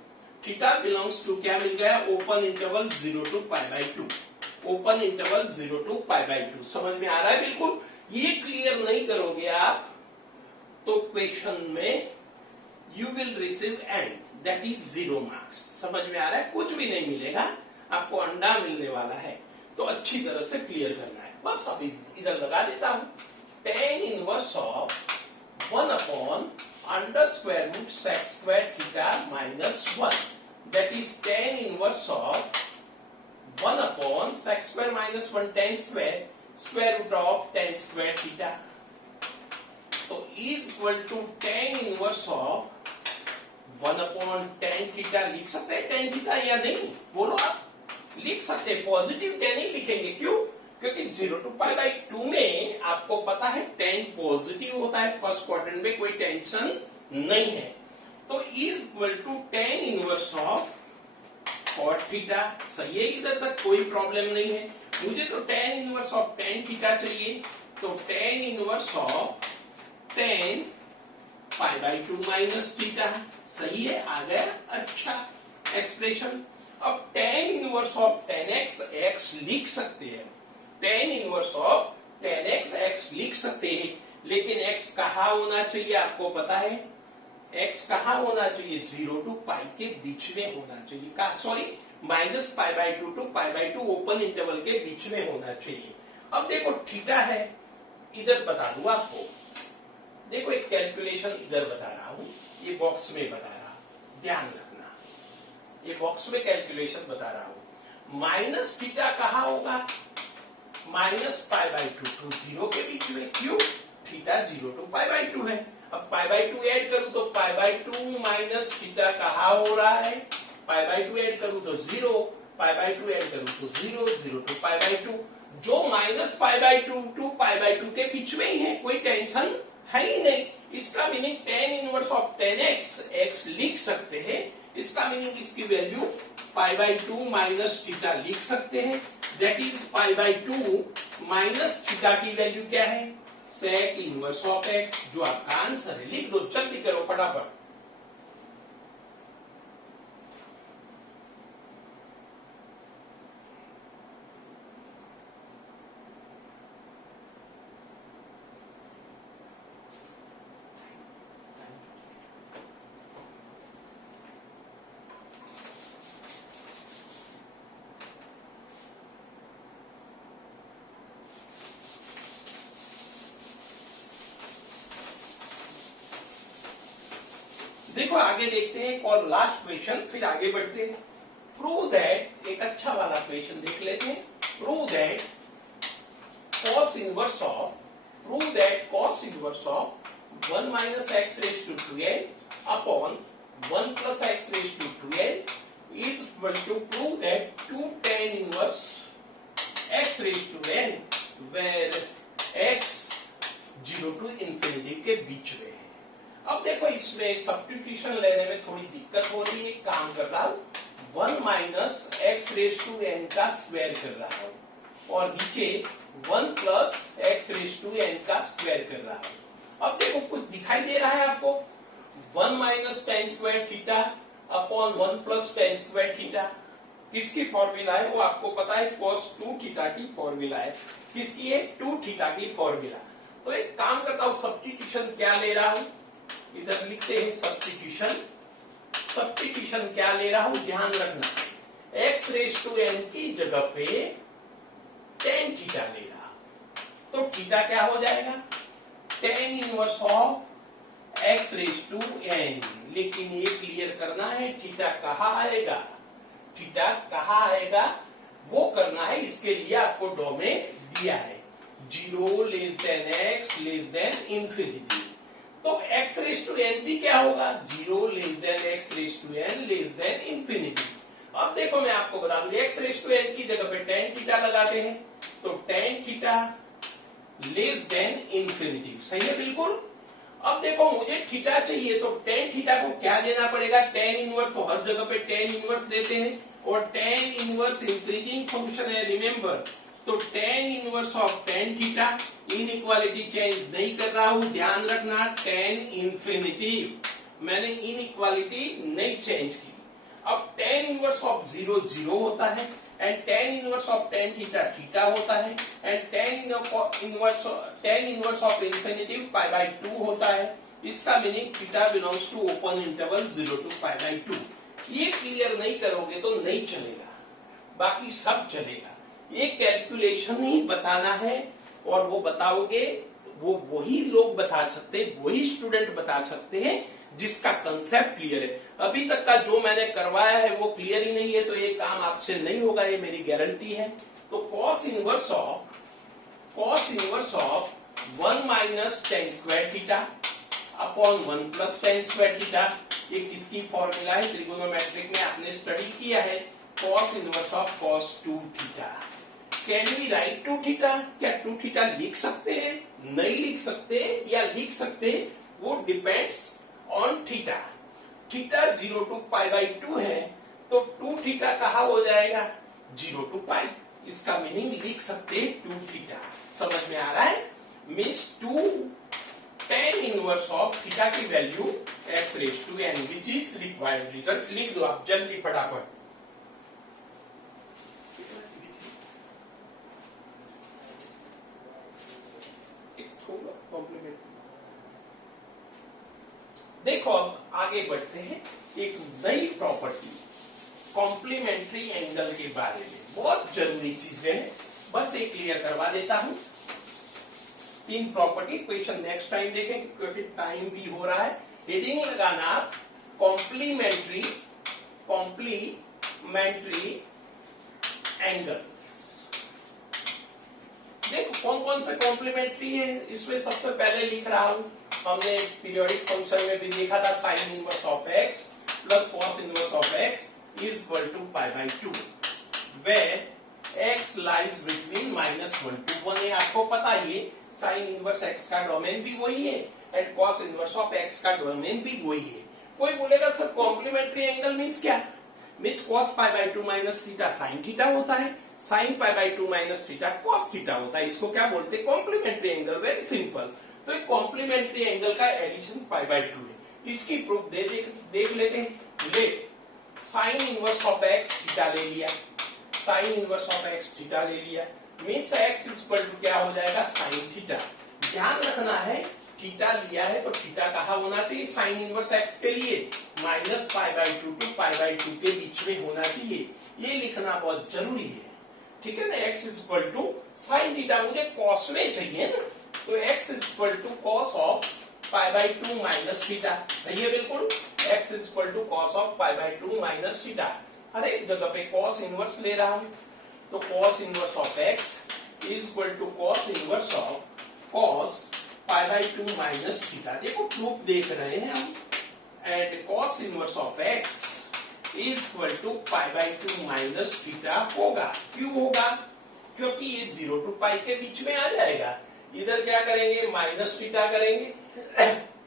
थीटा बिलोंग्स टू क्या मिल गया, open interval 0 to pi by 2। Open interval 0 to pi by 2। समझ में आ रहा है बिल्कुल। ये क्लियर नहीं करोगे आप तो क्वेश्चन में you will receive and that is 0 marks. समझ में आ रहा है, कुछ भी नहीं मिलेगा आपको, अंडा मिलने वाला है। तो अच्छी तरह से क्लियर करना है। बस अभी इधर लगा देता हूं, tan inverse of 1 upon under square root sec square theta minus 1 that is tan inverse of 1 upon sec square minus 1 tan square root of tan square theta. तो is equal to tan inverse of 1 upon tan theta. लिख सकते हैं tan थीटा या नहीं, बोलो आप, लिख सकते हैं। पॉजिटिव tan ही लिखेंगे, क्यों, क्योंकि 0 टू पाई बाई 2 में आपको पता है tan पॉजिटिव होता है, फर्स्ट क्वाड्रेंट में कोई टेंशन नहीं है। तो is equal to tan inverse of cot theta. सही है, इधर तक कोई प्रॉब्लम नहीं है। मुझे तो tan inverse of tan theta चाहिए, तो tan inverse of tan pi by 2 minus theta. सही है, आ गया अच्छा एक्सप्रेशन। अब tan inverse of tan x x लिख सकते हैं, tan inverse of tan x x लिख सकते हैं, लेकिन x कहाँ होना चाहिए आपको पता है, x कहाँ होना चाहिए, 0 टू पाई के बीच में होना चाहिए। Sorry, minus pi by 2 to pi by 2 open interval के बीच में होना चाहिए। अब देखो थीटा है, इधर बता दूं आपको, देखो एक कैलकुलेशन इधर बता रहा हूं, ये बॉक्स में बता रहा हूं, ध्यान रखना, ये बॉक्स में कैलकुलेशन बता रहा हूं। माइनस थीटा कहाँ होगा, माइनस पाई बाई 2 टू 0 के बीच में। क्यों, थीटा 0 टू पाई बाई 2 है। अब पाई बाई 2 ऐड करूं तो पाई बाई 2 माइनस थीटा कहाँ हो रहा है, पाई बाई 2 ऐड करूं तो 0, पाई बाई 2 ऐड करूं तो 0, 0 टू पाई बाई 2, जो minus pi by 2 to pi by 2 के बीच में ही है, कोई टेंशन है ही नहीं। इसका meaning tan inverse of tan x x लिख सकते हैं। इसका मीनिंग इसकी value pi by 2 minus theta लिख सकते हैं, that is pi by 2 minus theta की वैल्यू क्या है, सेक इनवर्स ऑफ x, जो आपका आंसर है। लिख दो, जल्दी करो फटाफट। देखो आगे देखते हैं एक और लास्ट क्वेश्चन, फिर आगे बढ़ते हैं। प्रूव दैट, एक अच्छा वाला क्वेश्चन देख लेते हैं। Prove that cos inverse of, prove that cos inverse of 1 minus x raise to 2n upon 1 plus x raise to 2n is equal to prove that 2 tan inverse x raise to n where x 0 to infinity के बीच में है। अब देखो इसमें सब्स्टिट्यूशन लेने में थोड़ी दिक्कत हो रही है। काम कर रहा हूं, 1 minus x raise to n का स्क्वायर कर रहा हूं और नीचे 1 plus x raise to n का स्क्वायर कर रहा हूं। अब देखो कुछ दिखाई दे रहा है आपको, 1 minus tan square theta upon 1 plus tan square theta. किसकी फॉर्मूला है वो आपको पता है, cos 2 थीटा की फॉर्मूला है। किसकी है, 2 थीटा की फॉर्मूला। तो एक काम करता हूं, सब्स्टिट्यूशन क्या ले रहा हूं, इधर लिखते हैं सब्स्टिट्यूशन। सब्स्टिट्यूशन क्या ले रहा हूं, ध्यान रखना, x रेज टू n की जगह पे tan थीटा ले रहा, तो थीटा क्या हो जाएगा, tan inverse of x raise to n. लेकिन ये क्लियर करना है थीटा कहाँ आएगा, थीटा कहाँ आएगा वो करना है। इसके लिए आपको डोमेन दिया है 0 less than x less than infinity. तो एक्स रेज टू एन भी क्या होगा 0 less than x raise to n less than infinity. अब देखो मैं आपको बता दूं एक्स रेज टू एन की जगह पे टेन थीटा लगाते हैं तो tan theta less than infinity, सही है बिल्कुल। अब देखो मुझे थीटा चाहिए तो टेन थीटा को क्या देना पड़ेगा, टेन इनवर्स, तो हर जगह पे टेन इनवर्स देते हैं और टेन इनवर्स इंक्रीजिंग फंक्शन है रिमेंबर। तो tan inverse of tan theta, inequality change नहीं कर रहा हूं, ध्यान रखना टेन इंफिनिटी, मैंने इनइक्वालिटी नहीं चेंज की। अब टेन इनवर्स ऑफ 0 0 होता है and tan inverse of tan theta theta होता है and tan inverse of infinity pi by 2 होता है। इसका meaning theta belongs to open interval 0 to pi by 2। ये क्लियर नहीं करोगे तो नहीं चलेगा, बाकी सब चलेगा। ये कैलकुलेशन ही बताना है और वो बताओगे वो वही लोग बता सकते, वही स्टूडेंट बता सकते हैं जिसका कंसेप्ट क्लियर है। अभी तक का जो मैंने करवाया है वो क्लियर ही नहीं है तो ये काम आपसे नहीं होगा, ये मेरी गारंटी है। तो cos inverse of 1 minus ten square theta upon 1 plus tan square theta, ये किसकी फॉर्मूला है, ट्रिगोनोमेट्रिक में आपने स्टडी किया है, cos inverse of cos 2 theta. Can we write 2 theta, क्या 2 थीटा लिख सकते हैं, नहीं लिख सकते या लिख सकते, वो depends on theta. Theta 0 to pi by 2 है तो 2 थीटा कहाँ हो जाएगा 0 to पाई, इसका मीनिंग लिख सकते 2 थीटा। समझ में आ रहा है, means 2 tan inverse of theta की value x raise to n which is required result. लिख दो आप जल्दी फटाफट। कॉम्प्लीमेंट देखो अब आगे बढ़ते हैं एक नई प्रॉपर्टी कॉम्प्लीमेंट्री एंगल के बारे में, बहुत जरूरी चीजें हैं, बस एक क्लियर करवा देता हूं। 3 प्रॉपर्टी, क्वेश्चन नेक्स्ट टाइम देखेंगे क्योंकि टाइम भी हो रहा है। हेडिंग लगाना कॉम्प्लीमेंट्री एंगल। देखो कौन कौन से कॉम्प्लीमेंट्री है, इसमें सबसे पहले लिख रहा हूं, हमने पीरियोडिक फंक्शन में भी देखा था sine inverse of x plus cos inverse of x is equal to pi by 2 where x lies between -1 to 1 है। आपको पता है साइन इनवर्स एक्स का डोमेन भी वही है and cos inverse of x का डोमेन भी वही है। कोई बोलेगा सर कॉम्प्लीमेंट्री एंगल मीन्स क्या, means cos pi by 2 minus theta sine theta होता है, sine pi by 2 minus theta cos theta होता है, इसको क्या बोलते हैं कॉम्प्लीमेंट्री एंगल, वेरी सिंपल। तो एक कॉम्प्लीमेंट्री एंगल का एडिशन पाई बाई 2 है। इसकी प्रूफ देख लेते हैं। ले sign inverse of x theta ले लिया, sign inverse of x theta ले लिया, मीन्स एक्स इक्वल टू क्या हो जाएगा साइन थीटा। ध्यान रखना है थीटा लिया है तो थीटा कहाँ होना चाहिए साइन इनवर्स एक्स के लिए minus pi by 2 to pi by 2 के बीच में होना चाहिए, ये लिखना बहुत जरूरी है, ठीक है ना। X equal to sine theta, मुझे कॉस में चाहिए ना, तो x equal to cos of pi by 2 minus theta, सही है बिल्कुल। x equal to cos of pi by 2 minus theta, हर एक जगह पे कॉस इनवर्स ले रहा हूं, तो cos inverse of x equal to cos inverse of cos pi by 2 minus theta. देखो प्रूफ देख रहे हैं हम, and cos inverse of x equal to pi by 2 minus theta होगा। क्यों होगा, क्योंकि ये 0 to पाई के बीच में आ जाएगा। इधर क्या करेंगे माइनस थीटा करेंगे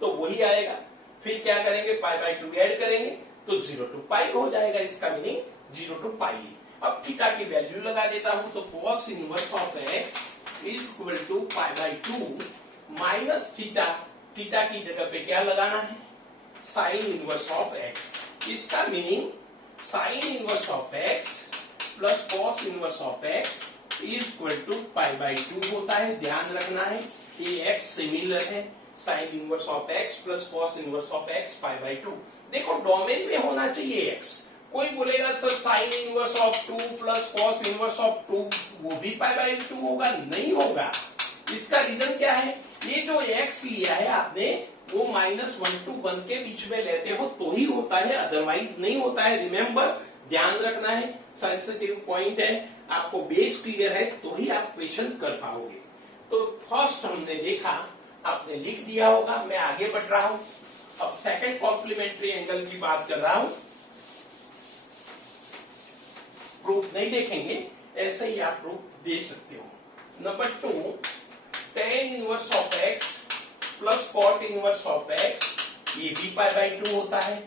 तो वही आएगा, फिर क्या करेंगे पाई बाई 2 ऐड करेंगे तो 0 to पाई हो जाएगा, इसका मीनिंग 0 to पाई। अब थीटा की वैल्यू लगा देता हूं, तो cos inverse of x is equal to pi by 2 minus theta, theta की जगह पे क्या लगाना है साइन इनवर्स ऑफ x, इसका meaning sine inverse of x plus cos inverse of x is equal to pi by 2 होता है। ध्यान रखना है ये x सिमिलर है sine inverse of x plus cos inverse of x pi by 2। देखो डोमेन में होना चाहिए x। कोई बोलेगा sir sign inverse of 2 plus cos inverse of 2 वो भी पाई बाई 2 होगा, नहीं होगा। इसका रीजन क्या है, ये जो x लिया है आपने वो -1 के बीच में लेते हो तो ही होता है, अदरवाइज नहीं होता है। रिमेंबर, ध्यान रखना है, सेंसिटिव पॉइंट है, आपको बेस क्लियर है तो ही आप क्वेश्चन कर पाओगे। तो फर्स्ट हमने देखा, आपने लिख दिया होगा, मैं आगे बढ़ रहा हूं। अब सेकंड कॉम्प्लीमेंट्री एंगल की बात कर रहा हूं। प्रूफ नहीं देखेंगे, ऐसे ही आप प्रूफ दे सकते हो। Number 2, tan inverse of x plus cot inverse of x, ये भी पाई बाई 2 होता है,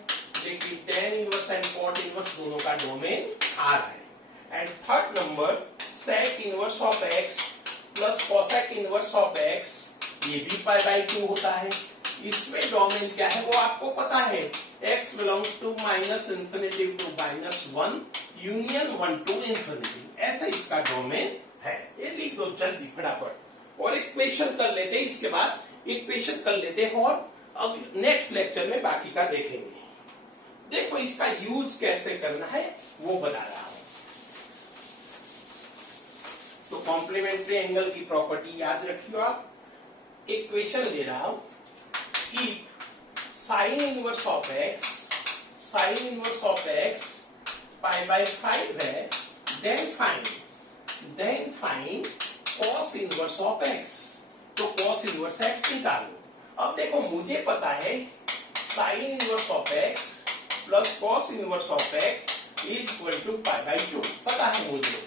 लेकिन tan inverse and cot inverse दोनों का डोमेन R है। And third number, sec inverse of x plus cosec inverse of x, ये भी पाई बाई 2 होता है। इसमें डोमेन क्या है वो आपको पता है, x belongs to -infinity to -1 union 1 to infinity, ऐसा इसका डोमेन है। ये लिख दो जल्दी फटाफट, और एक क्वेश्चन कर लेते हैं, इसके बाद एक क्वेश्चन कर लेते हैं और अब नेक्स्ट लेक्चर में बाकी का देखेंगे। देखो इसका यूज कैसे करना है वो बता रहा हूं। तो कॉम्प्लीमेंट्री एंगल की प्रॉपर्टी याद रखियो आप। एक क्वेश्चन ले रहा हूं, if sin inverse of x pi by 5 है, then find cos inverse of x। तो cos इनवर्स x निकालो। अब देखो मुझे पता है sin inverse of x plus cos inverse of x is equal to pi by 2, पता है मुझे।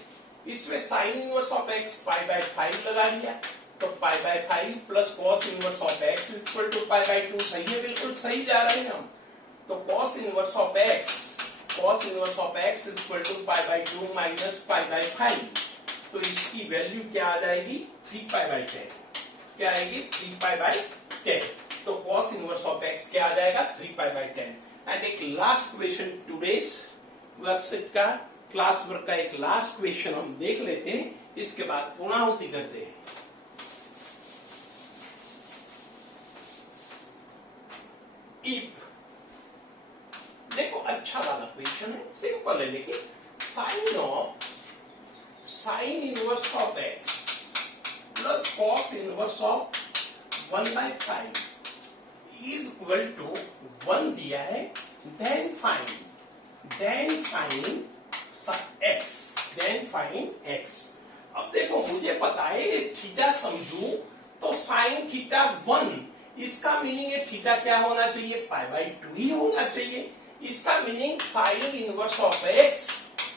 इसमें sin inverse of x pi by 5 लगा दिया, तो pi by 5 plus cos inverse of x is equal to pi by 2, सही है, बिल्कुल सही जा रहे हैं हम। तो cos inverse of x is equal to pi by 2 minus pi by 5, तो इसकी वैल्यू क्या आ जाएगी, 3 पाई बाई 10। क्या आएगी, 3 पाई बाई 10। तो cos इनवर्स ऑफ x क्या आ जाएगा, 3 पाई बाई 10। एंड एक लास्ट क्वेश्चन टुडेस वर्कशीट का, क्लास वर्क का एक लास्ट क्वेश्चन हम देख लेते हैं, इसके बाद पूर्णाहुति करते हैं। इफ, देखो अच्छा वाला क्वेश्चन है, सिंपल है, लेकिन sine inverse of x plus cos inverse of 1/5 is equal to 1 दिया है, देन फाइंड x। अब देखो मुझे पता है थीटा समझू तो साइन थीटा 1, इसका मीनिंग है थीटा क्या होना चाहिए, पाई बाई 2 ही होना चाहिए। इसका meaning sine inverse of x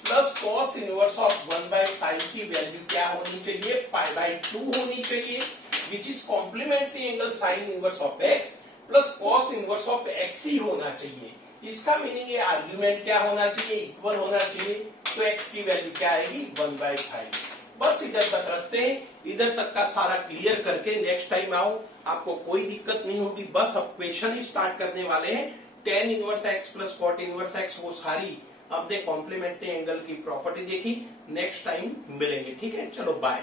plus cos inverse of 1/5 की वैल्यू क्या होनी चाहिए, पाई बाई 2 होनी चाहिए, which is complementary angle sine inverse of x plus cos inverse of x ही होना चाहिए। इसका मीनिंग ये आर्ग्यूमेंट क्या होना चाहिए, इक्वल होना चाहिए, तो x की वैल्यू क्या आएगी, 1/5। बस इधर तक रखते हैं, इधर तक का सारा क्लियर करके नेक्स्ट टाइम आओ, आपको कोई दिक्कत नहीं होगी। बस अब क्वेश्चन ही स्टार्ट करने वाले हैं। tan inverse x plus cot inverse x, वो सारी अपने कॉम्प्लीमेंट्री एंगल की प्रॉपर्टी देखी, नेक्स्ट टाइम मिलेंगे, ठीक है, चलो बाय।